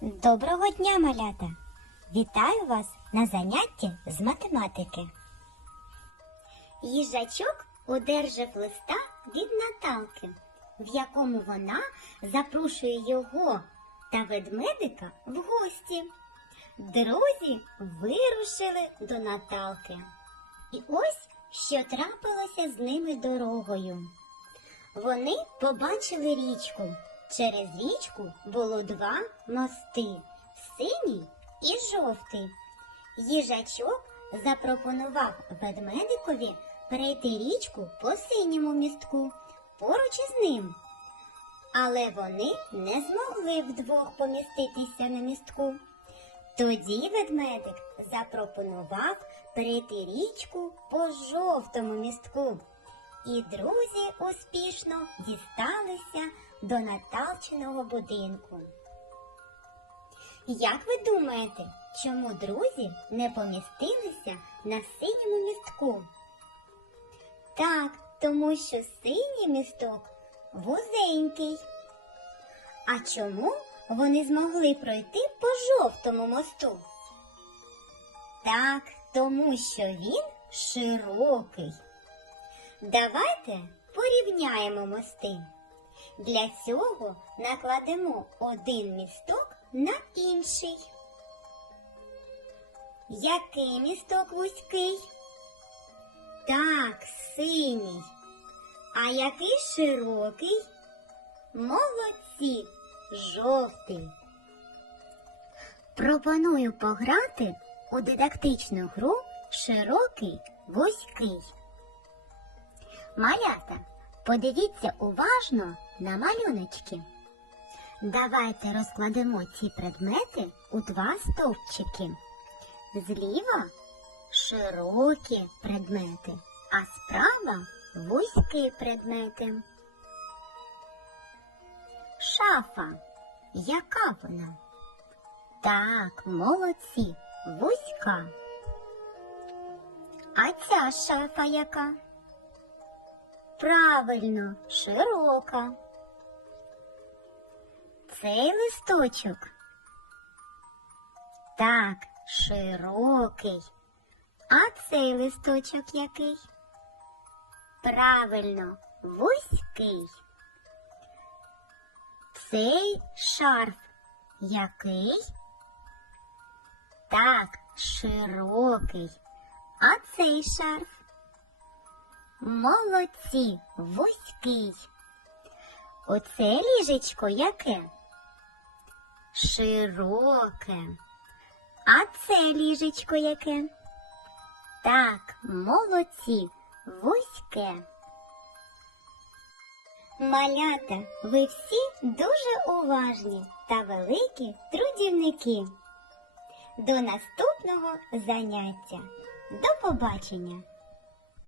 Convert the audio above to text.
Доброго дня, малята! Вітаю вас на занятті з математики. Їжачок одержав листа від Наталки, в якому вона запрошує його та ведмедика в гості. Друзі вирушили до Наталки. І ось що трапилося з ними дорогою. Вони побачили річку. Через річку було два мости синій і жовтий. Їжачок запропонував ведмедикові перейти річку по синьому містку поруч із ним. Але вони не змогли вдвох поміститися на містку. Тоді ведмедик запропонував перейти річку по жовтому містку. І друзі успішно дісталися до Наталчиного будинку. Як ви думаєте, чому друзі не помістилися на синьому містку? Так, тому що синій місток вузенький. А чому вони змогли пройти по жовтому мосту? Так, тому що він широкий. Давайте порівняємо мости. Для цього накладемо один місток на інший. Який місток вузький? Так, синій. А який широкий? Молодці, жовтий. Пропоную пограти у дидактичну гру широкий вузький. Малята, подивіться уважно на малюночки. Давайте розкладемо ці предмети у два стовпчики. Зліва широкі предмети, а справа вузькі предмети. Шафа. Яка вона? Так, молодці, вузька. А ця шафа яка? Правильно, широка. Цей листочок. Так, широкий. А цей листочок який? Правильно, вузький. Цей шарф який? Так, широкий. А цей шарф? Молодці, вузький. Оце ліжечко яке? Широке. А це ліжечко яке? Так, молодці, вузьке. Малята, ви всі дуже уважні та великі трудівники. До наступного заняття. До побачення!